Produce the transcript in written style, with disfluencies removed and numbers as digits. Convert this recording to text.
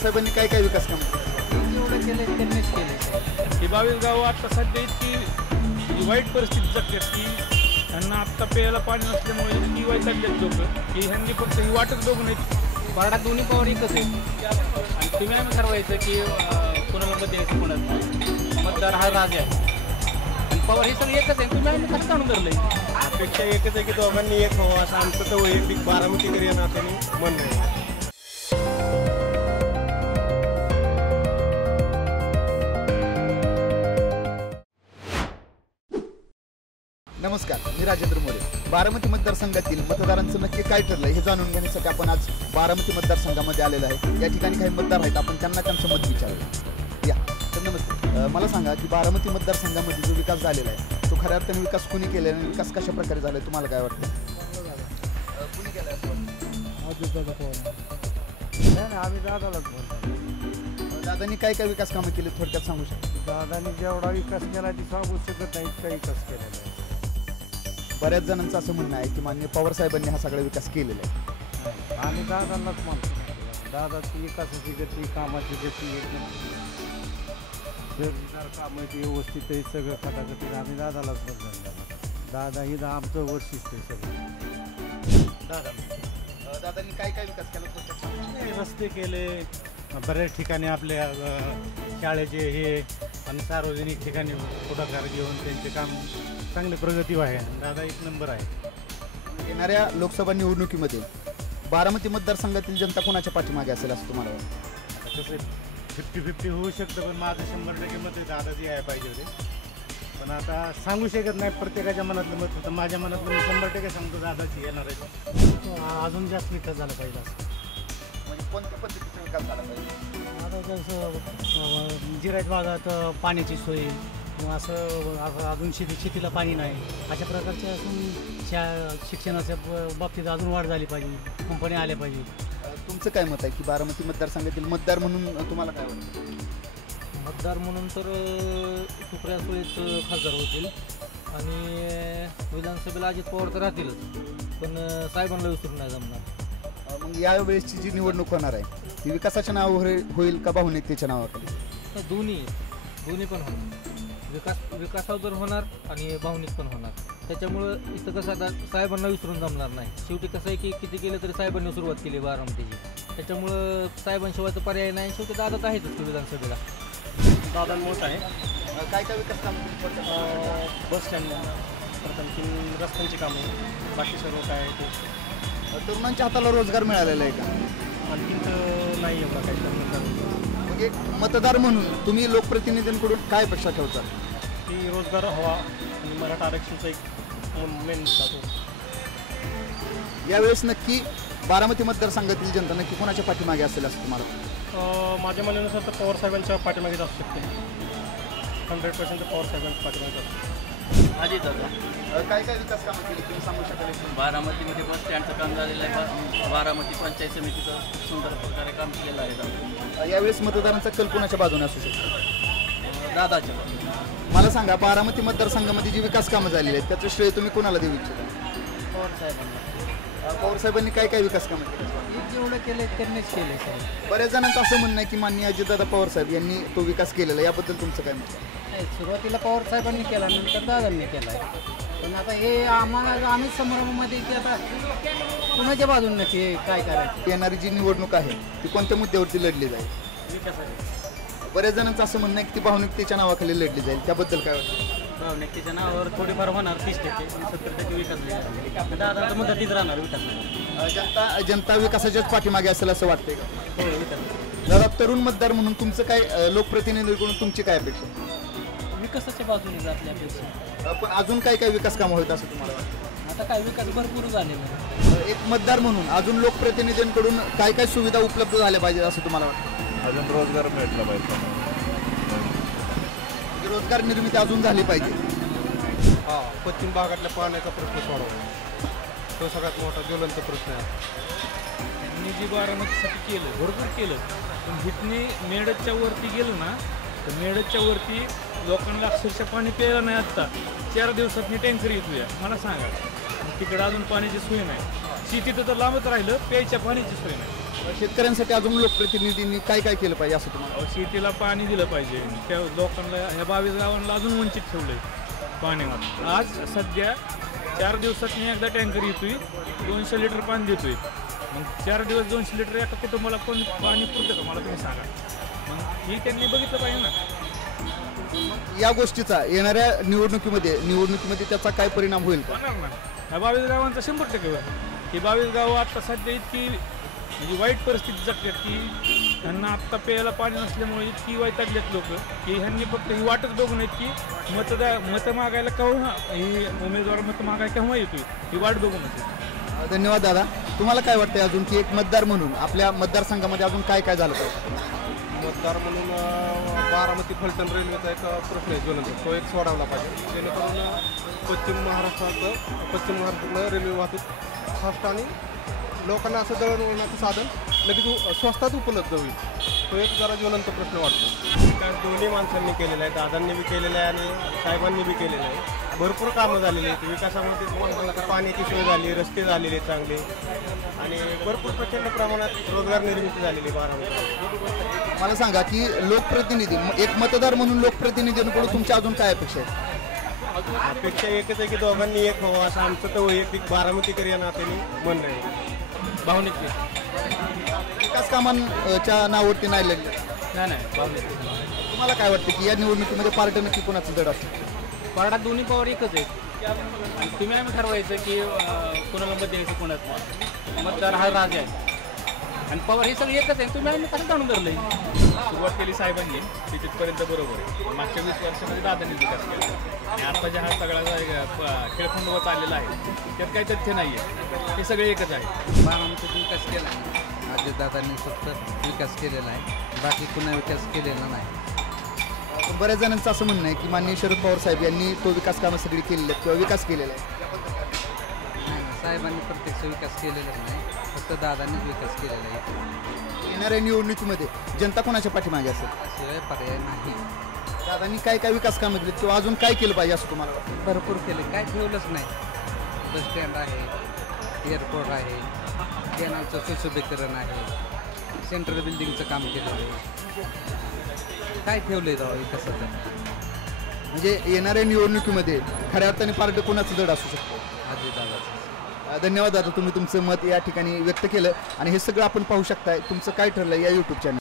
पवारसाहेबांनी काय काय विकास कामं केली? जेवढं केलं त्यांनीच केलं. ही 22 गावं आता सध्या इतकी वाईट परिस्थिती जगतात की त्यांना आत्ता प्यायला पाणी नसल्यामुळे इतकी वाईट चालल्यात लोक की ह्यांनी फक्त ही वाटच बघून येते. वार्डात दोन्ही पॉवर एकच आहे आणि तुम्ही आम्ही ठरवायचं की कोणाला मत द्यायचं कोणाला. मतदार हा राजा आहे आणि पॉवर हे सगळं एकच आहे. तुम्ही आम्ही कसं जाणून धरलंय. अपेक्षा एकच आहे की दोघांनी एक व्हावं असं आमचं तर वैयक्तिक बारामतीकर या नात्याने म्हणणं आहे. नमस्कार, मी राजेंद्र मोरे. बारामती मतदारसंघातील मतदारांचं नक्की काय ठरलं हे जाणून घेण्यासाठी आपण आज बारामती मतदारसंघामध्ये आलेलो आहे. या ठिकाणी काही मतदार आहेत, आपण त्यांना त्यांचं मत विचारूया. या तर नमस्ते, मला सांगा की बारामती मतदारसंघामध्ये जो विकास झालेला आहे तो खऱ्या अर्थाने विकास कुणी केला आणि विकास कशा प्रकारे झाला तुम्हाला काय वाटतं? कुणी केला? आम्ही दादालाच बोलतो. दादांनी काय काय विकास कामं केली थोडक्यात सांगू शकतो? दादानी जेवढा विकास केला ती सांगू शकत नाही इतका विकास केलेला आहे. बऱ्याच जणांचं असं म्हणणं आहे की माननीय पवारसाहेबांनी हा सगळा विकास केलेला आहे. आम्ही दादांनाच मानतो. दादाची विकासाची गती, कामाची गती, दर्जेदार कामं ती व्यवस्थित आहे सगळं खटाखटी. आम्ही दादालाच बोलतो. दादा ही आमचं वैशिष्ट्य आहे सगळं. दादांनी काय काय विकास केला थोडक्यात सांगू? रस्ते केले बऱ्याच ठिकाणी, आपल्या शाळेचे हे आणि सार्वजनिक ठिकाणी पुढाकार घेऊन त्यांचे काम चांगली प्रगती आहे. दादा एक नंबर आहे. येणाऱ्या लोकसभा निवडणुकीमध्ये बारामती मतदारसंघातील जनता कोणाच्या पाठीमागे असेल असं तुम्हाला वाटतं? आता कसं 50-50 होऊ शकतं, पण माझं 100% मत आहे दादाच यायला पाहिजे होते. पण आता सांगू शकत नाही प्रत्येकाच्या मनातलं मत होतं. माझ्या मनातलं मी 100% सांगतो दादाची येणार आहे. अजून जास्त विकास झाला पाहिजे असं. म्हणजे कोणत्या पद्धतीचा विकास झाला पाहिजे? आता जसं जिरायत भागात पाण्याची सोय किंवा असं अजून शेतीला पाणी नाही, अशा प्रकारच्या असून शिक्षणाच्या बाबतीत अजून वाढ झाली पाहिजे, कंपन्या आल्या पाहिजे. तुमचं काय मत आहे की बारामती मतदारसंघातील मतदार म्हणून तुम्हाला काय वाटतं? मतदार म्हणून तर सुप्रिया सुळेच खासदार होतील आणि विधानसभेला अजित पवार तर राहतीलच, पण साहेबांना विसरून नाही जमणार. मग यावेळेसची जी निवडणूक होणार आहे ती विकासाच्या नावावर होईल का भावनिकतेच्या नावाखाली? दोन्ही पण होणार. विकासावर तर होणार आणि भावनिक पण होणार. त्याच्यामुळं इथं कसं आता साहेबांना विसरून जमणार नाही. शेवटी कसं आहे की किती केलं तरी साहेबांनी सुरुवात केली बारामतीची, त्याच्यामुळं साहेबांशिवायचा पर्याय नाही. शेवटी दादा आहेच विधानसभेला. दादा मोठा आहे. काय काय विकास काम? बस स्टँड, परत आणखी रस्त्यांची कामं, बाकी सर्व काय आहे ते. तरुणांच्या हाताला रोजगार मिळालेला आहे का? आणखीन तर नाही एवढा काही. मग एक मतदार म्हणून तुम्ही लोकप्रतिनिधींकडून काय अपेक्षा ठेवता? की रोजगार हवा आणि मराठा आरक्षणाचा एक मेन जातो. यावेळेस नक्की बारामती मतदारसंघातील जनता नक्की कोणाच्या पाठीमागे असेल असं तुम्हाला? माझ्या म्हणण्यानुसार तर पवारसाहेबांच्या पाठीमागेच असू शकते. 100% पवारसाहेबांच्या पाठीमागेच असते. अजित दादा काय काय विकास कामं केली तुम्ही सांगू शकाल? बारामतीमध्ये बस स्टँडचं काम झालेलं आहे. बारामती पंचायत समितीचं सुंदर प्रकारे काम केलं आहे. यावेळेस मतदारांचा कल कोणाच्या बाजूने असू शकतो? दादाच्या मला सांगा, बारामती मतदारसंघामध्ये जी विकास कामं झालेली आहेत त्याचं श्रेय तुम्ही कोणाला देऊ इच्छिता? पवारसाहेबांना. पवारसाहेबांनी काय काय विकास कामं केली? जेवढं केलं त्यांनीच केलं सर. बऱ्याच जणांचं असं म्हणणं आहे की माननीय अजितदादा पवारसाहेब यांनी तो विकास केलेला, याबद्दल तुमचं काय मत आहे? सुरुवातीला पवारसाहेबांनी केला, नंतर दादांनी केला. पण आता हे आम्हीच संभ्रमामध्ये की आता कुणाच्या बाजून नक्की काय करायचं. येणारी जी निवडणूक आहे ती कोणत्या मुद्द्यावरती लढली जाईल? बऱ्याच जणांचं असं म्हणणं आहे की ती भावनिकतेच्या नावाखाली लढली जाईल, त्याबद्दल काय वाटतं? भावनिकतेच्या नावावर थोडीफार होणार 30% 70% विकास. दादा मुदतीत राहणार विकास. जनता विकासाच्याच पाठीमागे असेल असं वाटतंय का? हो, विकास. दादा, तरुण मतदार म्हणून तुमचं काय, लोकप्रतिनिधीकडून तुमची काय अपेक्षा? विकासाच्या बाजूने जातल्या अपेक्षा. पण अजून काय काय विकास कामं होत असं तुम्हाला वाटतं? आता काय विकास भरपूर झालेला. एक मतदार म्हणून अजून लोकप्रतिनिधींकडून काय काय सुविधा उपलब्ध झाल्या पाहिजे असं तुम्हाला वाटतं? अजून रोजगार भेटला पाहिजे. रोजगार निर्मिती अजून झाली पाहिजे. पश्चिम भागातल्या पाण्याचा प्रश्न सोडवा, तो सगळ्यात मोठा ज्वलंत प्रश्न आहे. त्यांनी जी बारामतीसाठी केलं भरपूर केलं, पण इथने मेडच्या वरती गेलं ना तर मेडच्या वरती लोकांना अक्षरशः पाणी प्यायला नाही. आत्ता 4 दिवसात मी टँकर येतोया. मला सांगा तिकडे अजून पाण्याची सोय नाही. शेतीचं तर लांबच राहिलं, प्यायच्या पाण्याची सोय नाही. शेतकऱ्यांसाठी अजून लोकप्रतिनिधींनी काय काय केलं पाहिजे असं तुम्हाला शेतीला पाणी दिलं पाहिजे. त्या लोकांना ह्या 22 गावांना अजून वंचित ठेवलंय पाण्यावर. आज सध्या 4 दिवसात एकदा टँकर येतोय, 200 लिटर पाणी देतोय. मग 4 दिवस 200 लिटर एका कुटुंबाला कोण पाणी पुरतं का मला तुम्ही सांगा. मग हे त्यांनी बघितलं पाहिजे ना. या गोष्टीचा येणाऱ्या निवडणुकीमध्ये त्याचा काय परिणाम होईल का? होणार ना. ह्या 22 गावांचा 100% होईल. ही 22 गावं आता सध्या इतकी म्हणजे वाईट परिस्थिती जगतात की ह्यांना आत्ता प्यायला पाणी नसल्यामुळे इतकी वैतागलेत लोक की ह्यांनी फक्त ही वाटच बघून आहेत की मतं मागायला केव्हा ही उमेदवार मतं मागायला केव्हा येतोय ही वाट बघून होती. धन्यवाद दादा. तुम्हाला काय वाटतंय अजून की एक मतदार म्हणून आपल्या मतदारसंघामध्ये अजून काय काय झालं पाहिजे? मतदार म्हणून बारामती फलटण रेल्वेचा एक प्रश्न आहे ज्वलंत, तो एक सोडवला पाहिजे, जेणेकरून पश्चिम महाराष्ट्रातलं रेल्वे वाहतूक फास्ट आणि लोकांना असं दळणवळणाचं साधन लगेच स्वस्तात उपलब्ध होईल. तो एक जरा ज्वलंत प्रश्न वाटतो. विकास दोन्ही माणसांनी केलेला आहे, दादांनी बी केलेला आहे आणि साहेबांनी बी केलेलं आहे. भरपूर कामं झालेली आहेत. विकासामध्ये पाण्याची सोय झाली, रस्ते झालेले चांगले आणि भरपूर प्रचंड प्रमाणात रोजगार निर्मिती झालेली बारामतीमध्ये. मला सांगा की लोकप्रतिनिधी एक मतदार म्हणून लोकप्रतिनिधींकडून तुमच्या अजून काय अपेक्षा आहेत? अपेक्षा एकच आहे की दोघांनी एक व्हावं असं आमचं तर वैयक्तिक बारामतीकर या नात्याने म्हणणं आहे. भावनिक विकास कामांच्या नावावरती नाही लढले. नाही भावनिक. तुम्हाला काय वाटतं की या निवडणुकीमध्ये पार्टी नक्की कोणाचं जड असतो? पारडात दोन्ही पॉवर एकच आहेत आणि तुम्ही आम्ही ठरवायचं की कोणाला मत द्यायचं कोणाचं. मतदार हा राजा आहे आणि पॉवर हे सगळे एकच आहे. तुम्ही आम्ही कसं जाणून धरलं. सुरुवात केली साहेबांनी ती तिथपर्यंत बरोबर आहे. मागच्या 20 वर्षामध्ये दादांनी विकास केला आणि आता ज्या हा सगळा खेळखंड होत आलेला आहे त्यात काही तथ्य नाही आहे. हे सगळे एकच आहे. बारामतीत विकास केला आहे. अजितदादांनी फक्त विकास केलेला आहे, बाकी पुन्हा विकास केलेला नाही. पण बऱ्याच जणांचं असं म्हणणं आहे की माननीय शरद पवार साहेब यांनी तो विकास कामं सगळी केलेली आहेत किंवा विकास केलेला आहे. नाही, साहेबांनी प्रत्यक्ष विकास केलेला नाही, फक्त दादांनीच विकास केलेला आहे. येणाऱ्या निवडणुकीमध्ये जनता कोणाच्या पाठीमागे असेल? शिवाय पर्याय नाही. दादांनी काय काय विकास कामं केली किंवा अजून काय केलं पाहिजे असं तुम्हाला वाटतं? भरपूर केले, काय ठेवलंच नाही. बस स्टँड आहे, एअरपोर्ट आहे, कॅनलचं सुशोभीकरण आहे, सेंट्रल बिल्डिंगचं काम केलेलं आहे. काय ठेवलं आहे जावं विकासाचं? म्हणजे येणाऱ्या निवडणुकीमध्ये खऱ्या अर्थाने पार्टी कोणाचं जड असू शकतो? अजितदादाचं. धन्यवाद दादा, तुम्ही तुमचं मत या ठिकाणी व्यक्त केलं आणि हे सगळं आपण पाहू शकताय. तुमचं काय ठरलं या यूट्यूब चॅनल